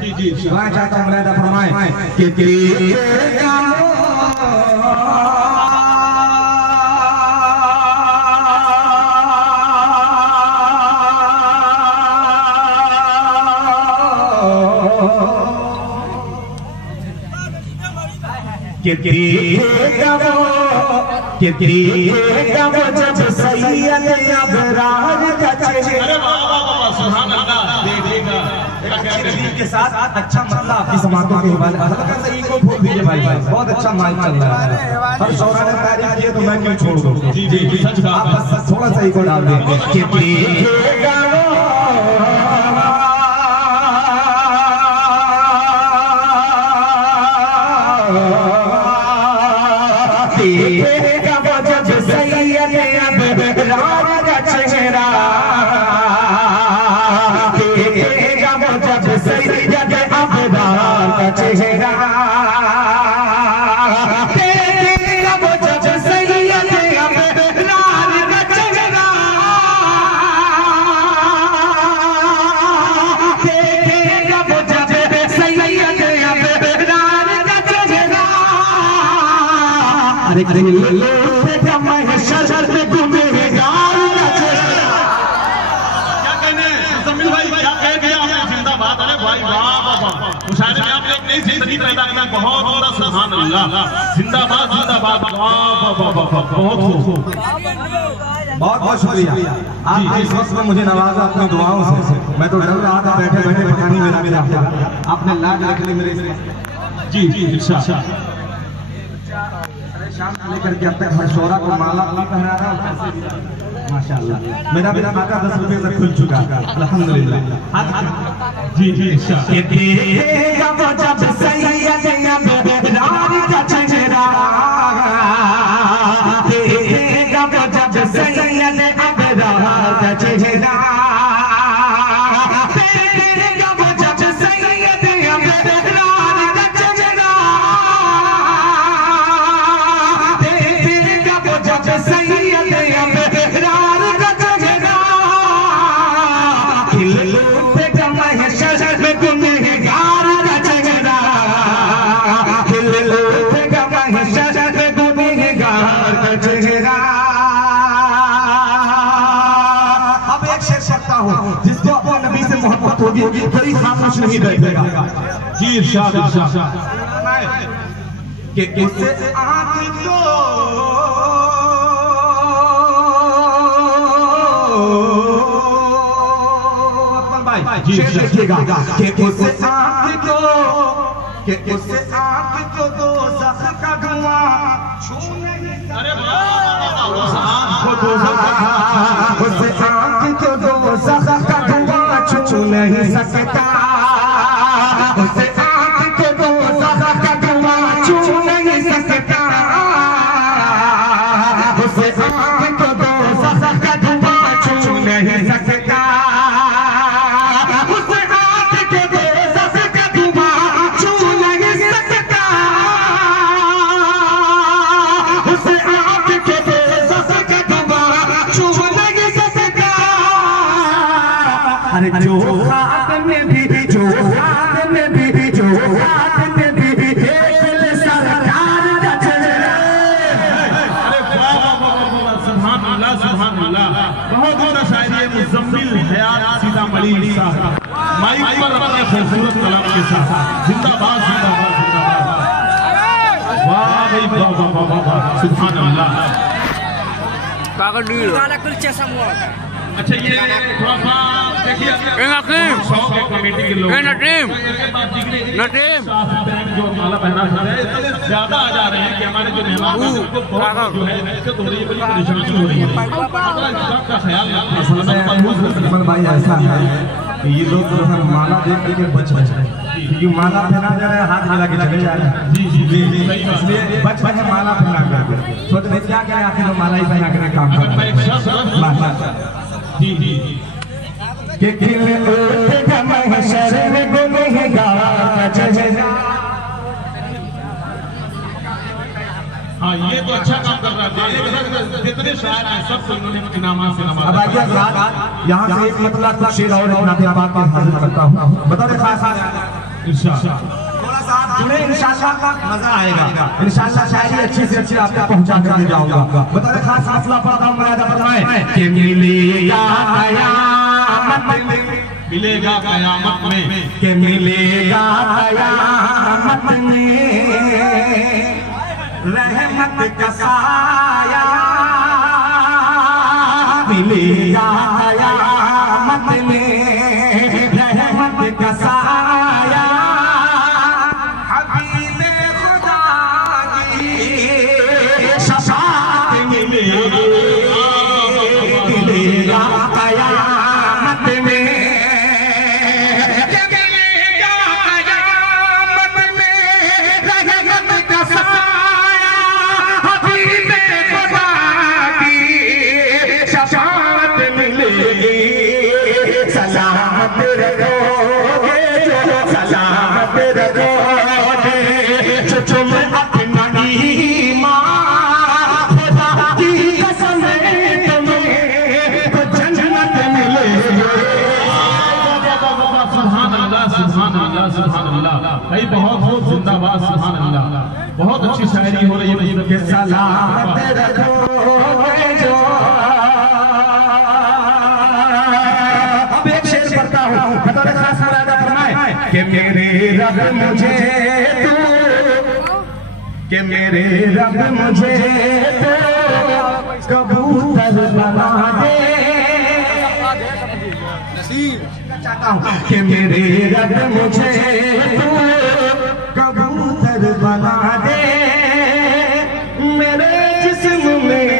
मैं चाहता हूँ मुलाहिदा फरमाएं कि जब सैयद अबरार का के साथ अच्छा मतलब आपकी समातों के हवाले को भूल दीजिए भाई बहुत अच्छा माइक चल रहा है और शौरा ने तारीफ किए तो मैं क्यों छोड़ दूं। जी आप बस थोड़ा सा इको डाल दें बहुत बहुत शुक्रिया। आप इस वक्त में मुझे नवाजा अपनी दुआओं से। मैं तो डर रहा था बैठे बैठे पता नहीं मेरा क्या आपने लाज रख ली मेरे। जी शाम लेकर के अब तक हर शौरा को माला नहीं पहना रहा माशाअल्लाह। मेरा भी खाता 10 रुपए तक खुल चुका अल्हम्दुलिल्लाह। जी होगी कोई खामोश नहीं बैठेगा। जी इरशाद कि उससे आँख को जी देखिएगा कि उससे आँख को दोज़ख का धुआं छू नहीं सकता। उसे आँख को दोज़ख का धुआं छू नहीं सकता। उसे आँख को दोज़ख का धुआं छू नहीं सकता। उसे आँख को दोज़ख का धुआं छू नहीं सकता। उसे आँख को दोज़ख का धुआं छू नहीं सकता। अरे जो माइक पर अपने खूबसूरत कलाम के साथ जिंदाबाद जिंदाबाद जिंदाबाद। वाह भाई वाह सुभान अल्लाह। Kakak dulu. Ada kerja semua. अच्छा ये थोड़ा सा देखिए कमेटी के लोग जो माला पहना है ज्यादा आ जा रहे हैं कि हमारे जो मेहमान जो है थोड़ी बड़ी परेशानी हो रही है। सबका ख्याल भाई ऐसा है कि ये लोग जो है माला देख करके बच रहे हैं क्योंकि माला पहना जा रहा है हाथ मिला के चले जा रहे हैं। जी इसलिए बच बच माला पहना करके सोच रहे क्या करें आखिर माला ही पहना कर काम कर रहे हैं। जी कि खिले उठ महशर में गुनहगार। हाँ ये तो अच्छा काम कर रहा है। जितने शायर हैं सब इन्होंने इनामात से नवाजा। अब आइए यहाँ से एक मतलब शेर और नाते पाक के हाजिर करता हूँ। बता दे खास थोड़ा सा आप जुड़े, इंशाल्लाह मजा आएगा। इंशाल्लाह शायरी अच्छी से अच्छी आप तक पहुंचा कर जाऊंगा। बता रहे खास मसला पढ़ता हूँ मुरादा फरमाए कि मिलेगा कयामत में, मिलेगा कयामत में, कि मिलेगा कयामत में रहमत का साया, मिलेगा कयामत में रहमत का साया, हबीबे खुदा की शफाअत मिलेगा कयामत में, मिलेगा कयामत में रहमत का साया, हबीबे खुदा की शफाअत मिलेगी। सलामत रहोगे जो, सलामत रहोगे जो तुम अपना ईमान, खुदा की कसम तुम्हें तो जन्नत मिलेगी। सुभान अल्लाह, सुभान अल्लाह, सुभान अल्लाह। भाई बहुत बहुत जिंदाबाद, सुभान अल्लाह। बहुत अच्छी शायरी हो रही है। सलामत रहोगे जो, अब एक शेर पढ़ता हूँ, बतौर खास मुरादा फरमाए कि मेरे रब मुझे तू, कि मेरे रब मुझे तो कबूतर बना दे, चाहता हूँ कि मेरे रब मुझे तू कबूतर बना दे, मेरे जिस्म में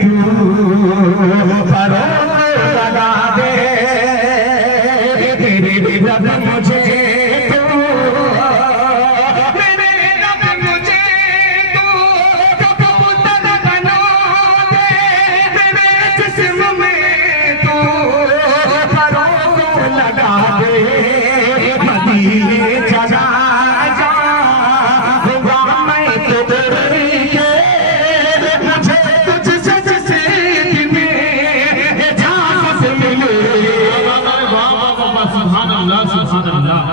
तू फरोग लगा दे, मेरे रब मुझे तू, मेरे रब मुझे तू कबूतर बना दे, मेरे जिस्म में तू फरोग लगा दे, मदीने चला जाऊंगा मैं तो तेरे के, मुझे तुझसे दिल में इजाज़त मिले। सुभान अल्लाह, सुभान अल्लाह।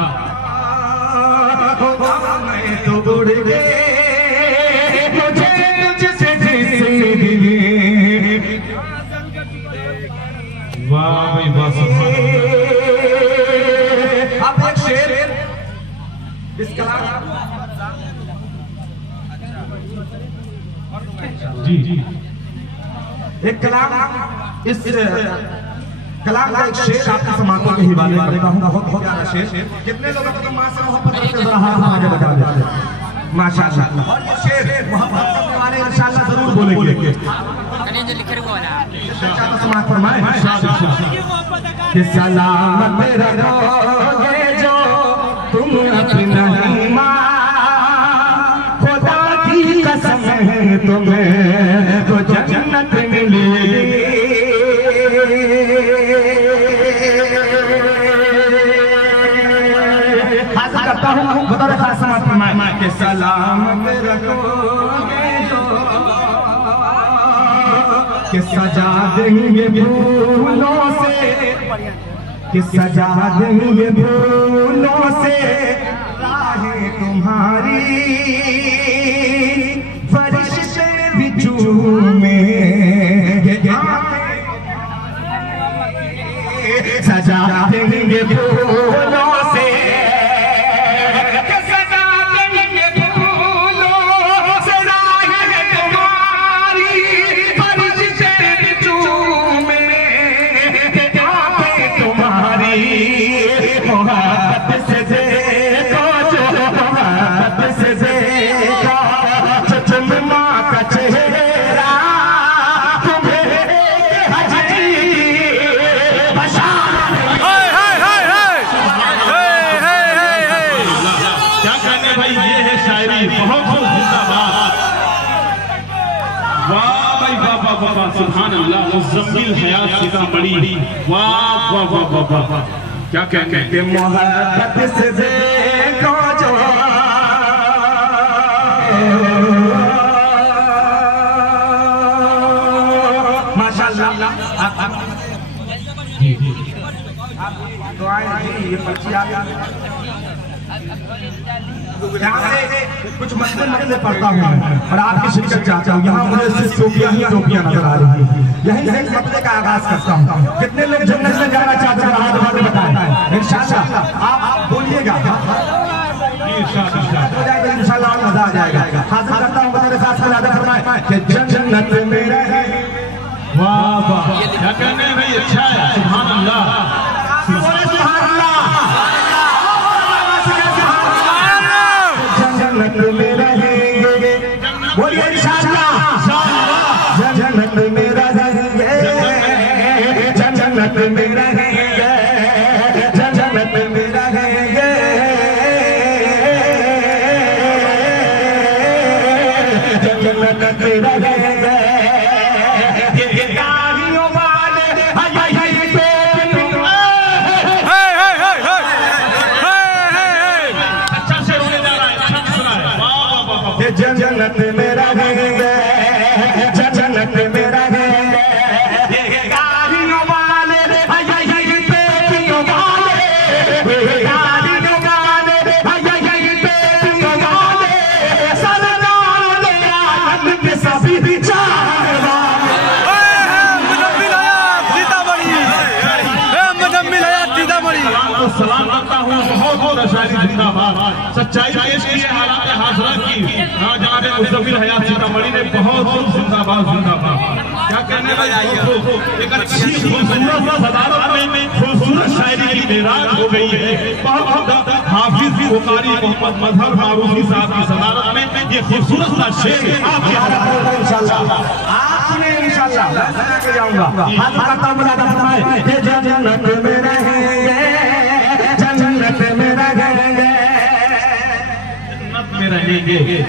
मैं तो उड़ गए, मुझे तुझसे दिल में, वाह भाई वाह, सुभान अल्लाह। अब एक शेर इस कलाम, जी जी, एक कलाम, इस कलाम का एक शेर आपकी समातों के हिवाले करेगा हूँ। बहुत प्यारा शेर। कितने लोगों को माँ से मोहब्बत करते जरा हाथ आगे बढ़ा दे माशाअल्लाह। और ये शेर मोहब्बत करने वाले इंशाअल्लाह जरूर बोलेंगे। समात फरमाए कि सलामत रहोगे जो तुम अपना ईमान, खुदा की कसम है तुम्हें तो जन्नत मिलेगी। हासिल करता हूँ बतौर खास समात फरमाए कि सलामत रखोगे जो, कि सजा देंगे फूलों से, कि सजा देंगे फूलों से राहें तुम्हारी, फरिश्ते भी चूमेंगे, सजा देंगे फूलों से, सुभान अल्लाह। मुज़म्मिल हयात सीतामढ़ी, वाह वाह वाह वाह वाह, क्या कहते हैं। मोहब्बत से देखो जो, माशाअल्लाह। दुआएं ये पर्ची आ यहाँ से कुछ मसले पढ़ता हूँ और आपकी शिक्षक चाहता हूँ। यहाँ मुझे सिर्फ टोपियाँ ही टोपियाँ नजर आ रही है। यहीं से इस मसले का आगाज करता हूँ। कितने लोग जन्नत में जाना चाहते हैं? हाथ उठा के बताएं। इंशाअल्लाह आप बोलिएगा हो जाएगा, इंशाअल्लाह मजा आ जाएगा। हाजिर करता हूँ मेरे साथ मुलादा फरमाएं कि जन्नत में रहे। वाह वाह, क्या कहने हैं भाई, अच्छा है, सुभान अल्लाह, सुभान अल्लाह। जन्नत में रहेंगे, बोलिए इंशाअल्लाह, जन्नत में रहेंगे, जन्नत में रहेंगे, जन्नत में रहेंगे, जन्नत में रहेंगे। जन्नत में रहेंगे, जन्नत में रहेंगे, गाड़ियों वाले, यही पेटियों वाले, गाड़ियों वाले, यही पेटियों वाले, सरदार आलम के सभी चाहे वाले। मुजम्मिल हयात सीतामढ़ी, मुजम्मिल हयात सीतामढ़ी। सलाम करता हूँ, बहुत बहुत शायरी जिंदाबाद, सच्चाई पेश की है, हालात हाजरा की जनाब मुजम्मिल हयात सीतामढ़ी ने बहुत बहुत जिंदाबाद जिंदाबाद। क्या कहने लगे, एक अच्छी खूबसूरत सदारत में खूबसूरत शायरी की मेराज हो गई है। बहुत हाफिज बुखारी मोहम्मद मजहर मारूफी साहब की सदारत में ये खूबसूरत सा शेर आपके इंशाअल्लाह आप सुने, इंशाअल्लाह मैं आगे जाऊंगा। हाथ करता हूं, मुलादा फरमाएं कि जन्नत में रहेंगे, जन्नत में रहेंगे, जन्नत में रहेंगे।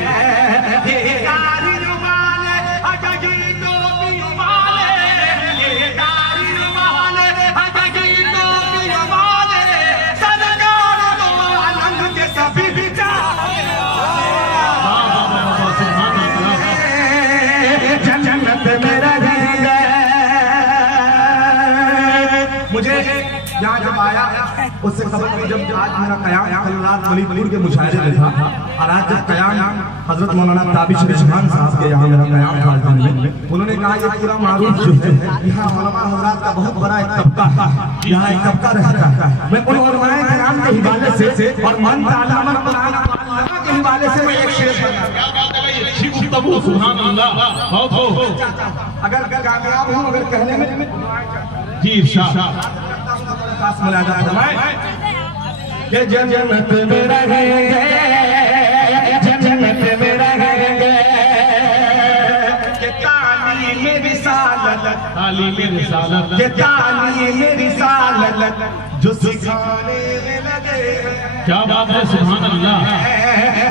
मुझे यहाँ जब आया उससे खबर हुई जब आज मेरा कयाम कल रात वलीदपुर के मुशाहिदे में था, और आज जब कयाम हजरत मौलाना ताबिश रहमान साहब के यहाँ मेरा कयाम था में, उन्होंने कहा ये पूरा मारूफ जो है यहाँ उलमा हज़रात का बहुत बड़ा एक तबका है, यहाँ एक तबका रहता है। मैं उन उलमाए किराम के हवाले से और मन तालामा के हवाले से मैं एक शेर सुभान अल्लाह, अगर कामयाब हूँ अगर कहने में जी शाह मुलादा फरमाएं कि जन्नत में रहेंगे, जन्नत में रहेंगे, कि तालीम रिसालत, तालीम रिसालत, कि तालीम रिसालत जो सिखाने में लगे। क्या बात है, सुभान अल्लाह,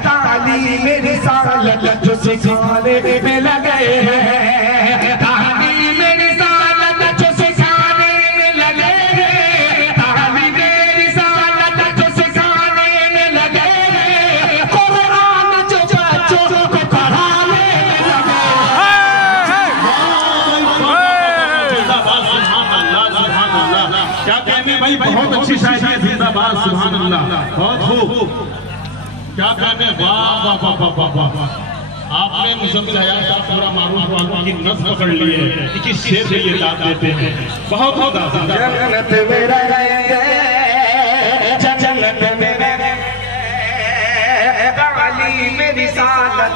तालीम रिसालत जो सिखाने में लगे हैं, तालीम रिसालत जो सिखाने में लगे हैं, तालीम रिसालत जो सिखाने में लगे हैं, कुरान जो बच्चों को पढ़ाने में लगे हैं। क्या कहने भाई, बहुत अच्छी शायरी है, जिंदाबाद, सुभान अल्लाह, बहुत खूब। क्या कहने, वाह वाह वाह वाह वाह वाह, आपने मुजम्मिल हयात का पूरा मारूफ वालों की नस पकड़ ली है, किस शेर से ये दाद देते हैं, बहुत बहुत जन्नत में रहेंगे, जन्नत में रहेंगे, तालीम रिसालत